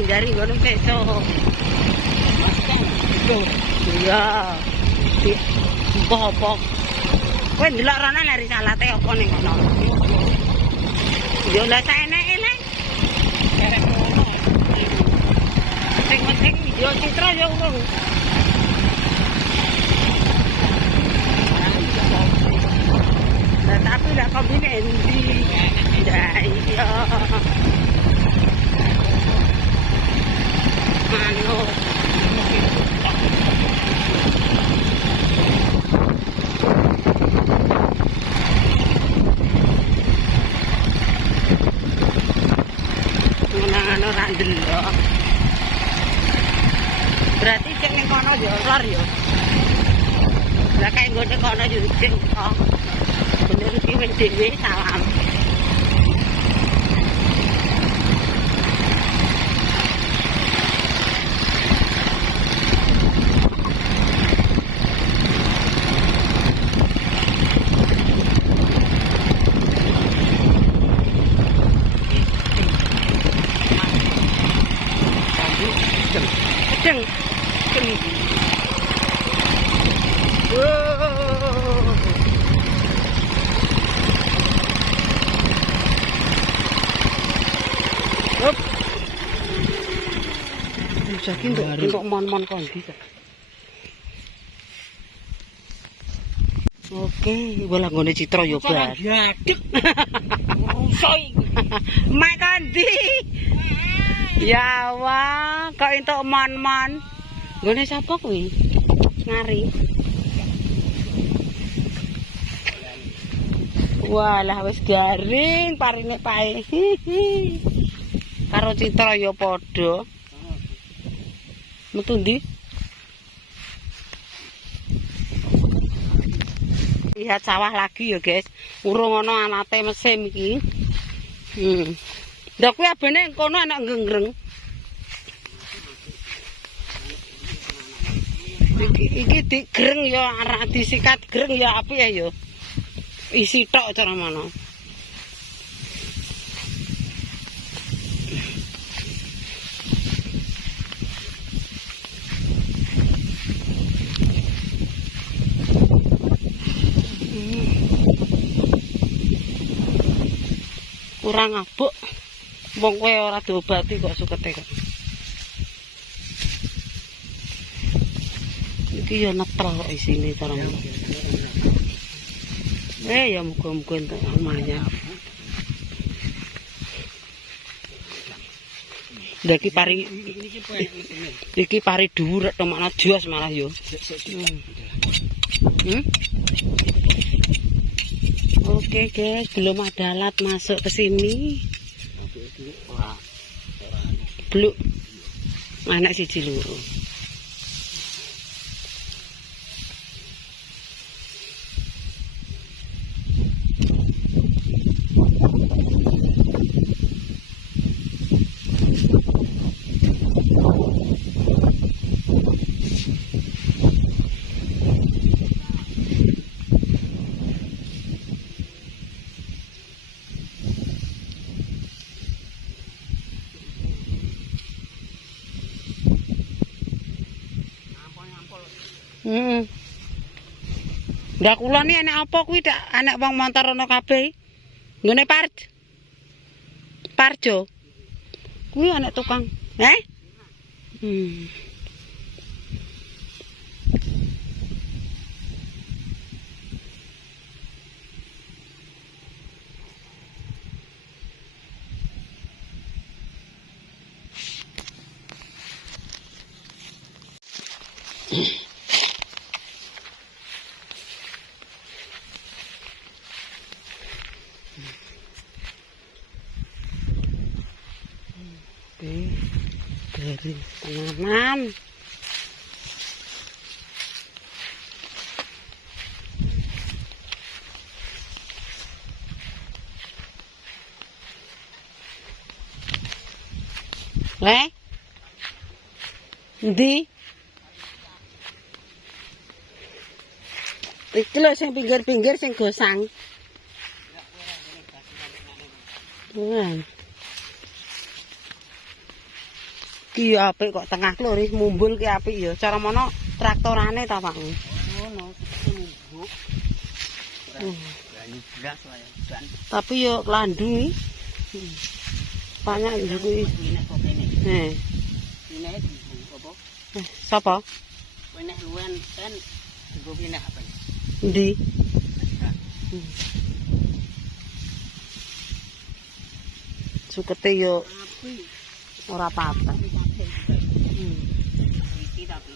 dihindari ngono sesuk. Iya. Apa? Kowe ndelok rono lari salate apa ning kono? Yo lah saeneke le. Sing penting yo citra yo urung. Nah, tapi lah kombine endi? Nah, iya. Anu. Menangan ora ndelok. Berarti cek ning kono yo lor yo. Lah kae nggone kono yo cek kok. Bener iki wis dhewe salam. Ceng. Hop. Saking untuk mon-mon kondi. Oke, bola nggone Citra yo bar. Rusoy. Mak kondi. Ya wah, kok entuk mon-mon. Nggone sapa kuwi? Ngari. Walah wis garing parine pae. Karo Citra ya padha. Metu ndi? Lihat sawah lagi ya, guys. Urung ana anate mesin iki. Ndak kuwi abene kono anak nggengreng. Iki digreng ya arek disikat greng ya apik ya. Isi tok cara mana. Kurang abuk. Wong kowe ora diobati kok sukete kok. Iki ya netral kok isine cara ngono. Ya muga-muga entuk lumayan. Iki pari dhuwur tok makna jos malah yo. Oke guys, belum ada alat masuk ke sini. Belum. Anak siji loro. Ndak kula ni enek apa kuwi dak anek wong montor ana kabeh. Nggone Parjo. Kuwi anek tukang. Dari tanaman. Ndi? Iki lho sing pinggir-pinggir sing gosang. Iki ya apik kok tengah lho mumbul ki apik ya. Cara mono traktorane ta, Pak? Ngono, numbuk. Berani belas wae dan. Tapi yo landung iki. Banyak yo kuwi. Ini kok ini. Ini apa? Sapa? Ini luwen kan nggo pindah apa? Endi? Sukete yo ora apa-apa. Iki tapi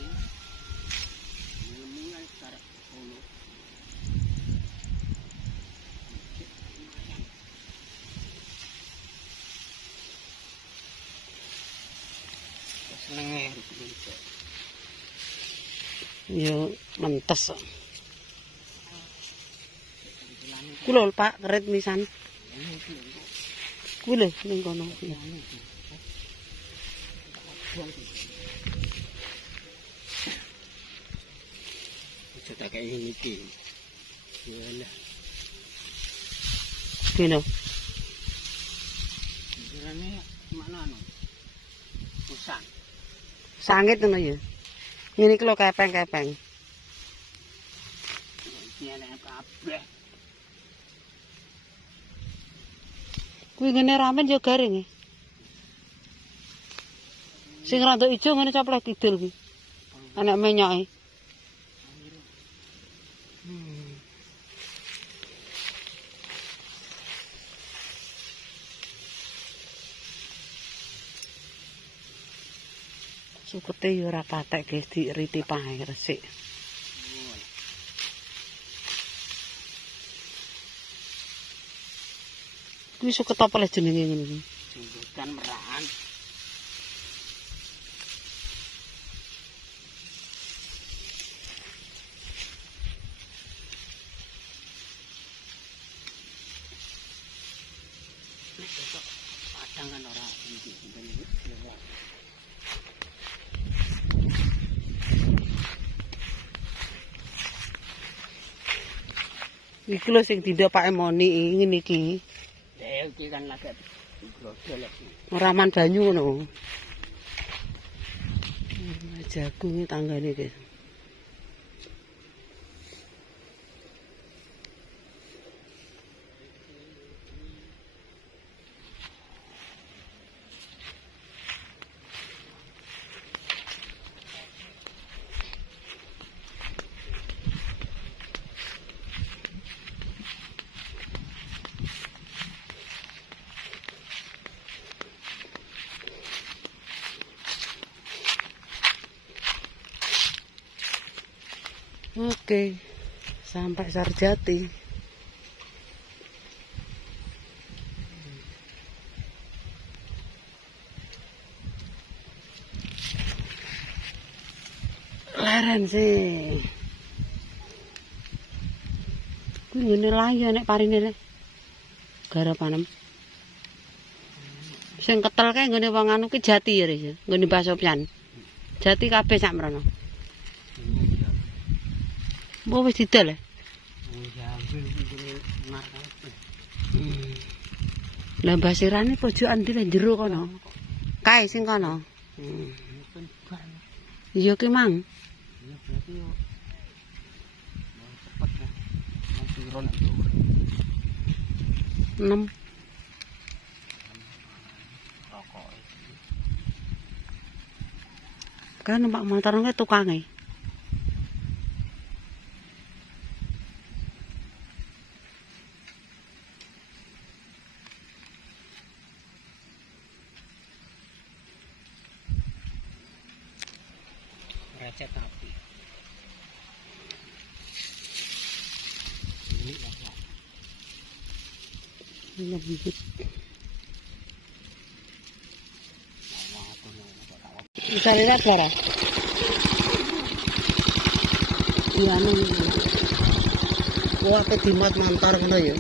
mulai sekarang ngono. Senenge Yo mentes. Ku lho Pak, kerit misan. Ku lho ning kono. Cetak kayak ini ki. Yalah. Kene. Kirane mana anu? Pusang. Sangit ngono ya. Ngene iki lho kepeng-kepeng. Iki ana kabeh. Kuwi ngene ramen yo garing e. Sing rada ijo ngene copleh kidul ki. Anak menyoke. Sukete yo ora patek guys diriti pae resik. Kuwi suket apa le jenenge ngene iki? Jumbukan merahan. Padang kan ora iki. Iki lho sing dindapake Moni ngene iki. Ya iki kan lagi grodol iki. Raman banyu ngono. Jagung tanggane iki. Oke, sampai Sarjati. Leren sih. Kuwi ngene layu nek parine le. Garapanem. Sing ketel kae nggone wong anu ki Jati ya, Ris. Nggone Mbah Sopyan. Jati kabeh sak mrono. Mbok wis didol e? Lah Mbah Sirane pojokan ndi le jero kono. Kae sing kono. Iya ki mang. Ya berarti yo cepet ya. Masih ron 6. rokok. Kan numpak motor nge tukange. Recet api. Ini apa? Ini bibit. Cari apa lah? Iya nih. Wah, apa dimat mantar ngono ya?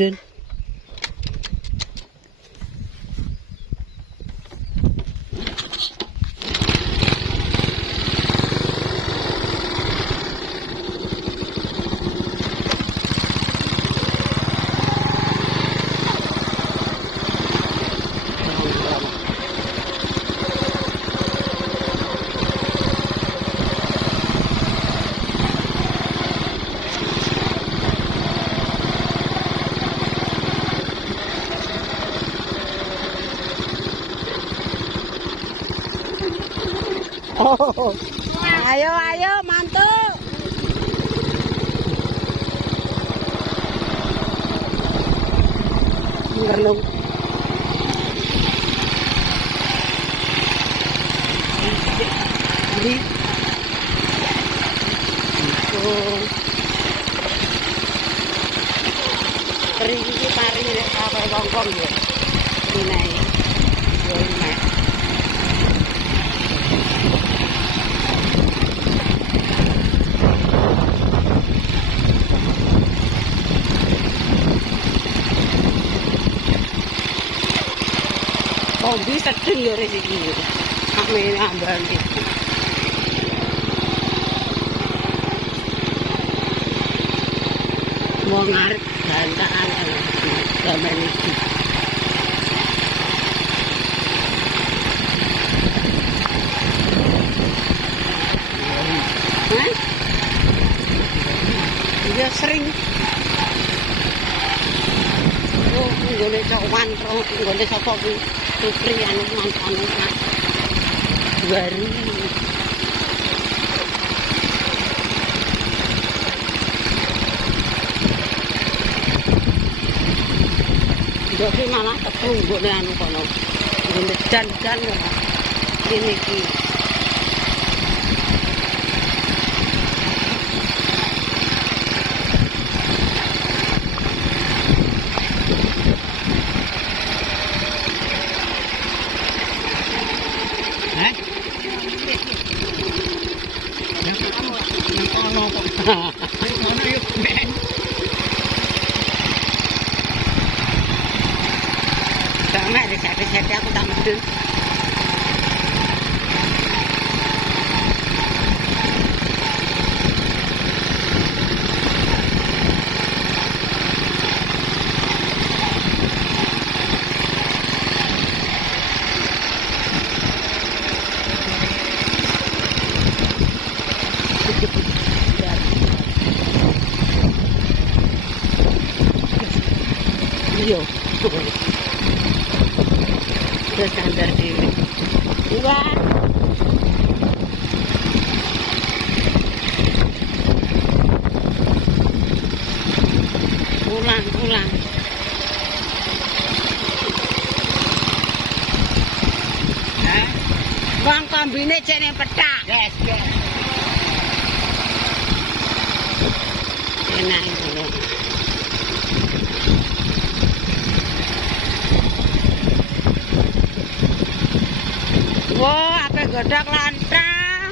Den. Ayo ayo mantu. Ngerlung. Ini. Kering iki mari nek apa wong-wong yo. Ini yo ini. Kombi sedeng yo rezeki. Ame ambane. Mau ngarit bantakan zaman iki. Hah? Dia sering. Oh, nggone cawan terus nggone sapa kuwi. Putri anu mantan baru. Jadi malah ketungguk anu kono. Dan ini iki. Sama resep aku tak medun. Iya. Terus standar dewe. Wah. Ulang. Hah? Bang kombine cek ning petak. Yes. Enak itu. Wah, apa godok lantang.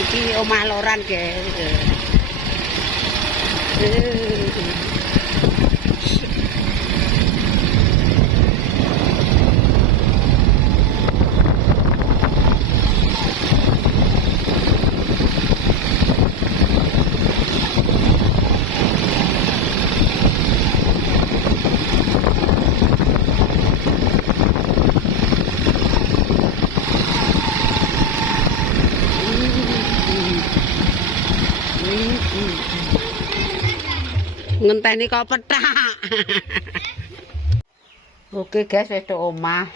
Iki omah loran ge. Ngenteni kok petak. Oke guys, wis tok omah.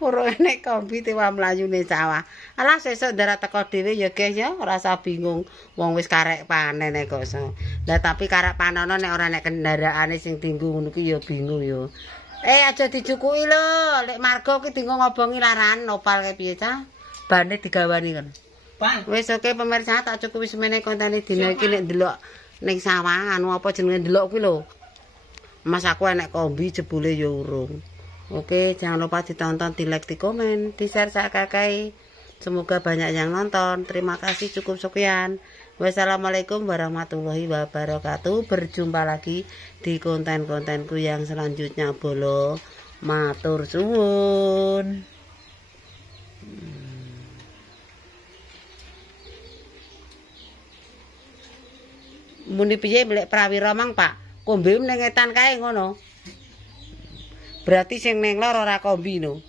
Ora enek kombi tewa mlayune sawah. Alah sesuk darat teko dhewe ya guys ya, ora usah bingung. Wong wis karek panen kok iso. Lah tapi karek panono nek ora nek kendaraane sing dienggo ngono ki ya bingung ya. Aja dicukuki lho, lek marga ki dienggo ngobongi laran nopal ke piye cah? Bane digawani kan. Bang. Wis oke pemirsa tak cukupi semene kontene dina iki nek ndelok ning sawah anu apa jenenge ndelok kuwi lho. Mas aku enek kombi jebule ya urung. Oke, jangan lupa ditonton, di-like, di-komen, di-share sakake. Semoga banyak yang nonton. Terima kasih, cukup sekian. Wassalamualaikum warahmatullahi wabarakatuh. Berjumpa lagi di konten-kontenku yang selanjutnya. Bolo matur suwun. Muni piye mlek prawira mang, Pak? Kombe ning etan kae ngono. Berarti sing ning lor ora kombi no.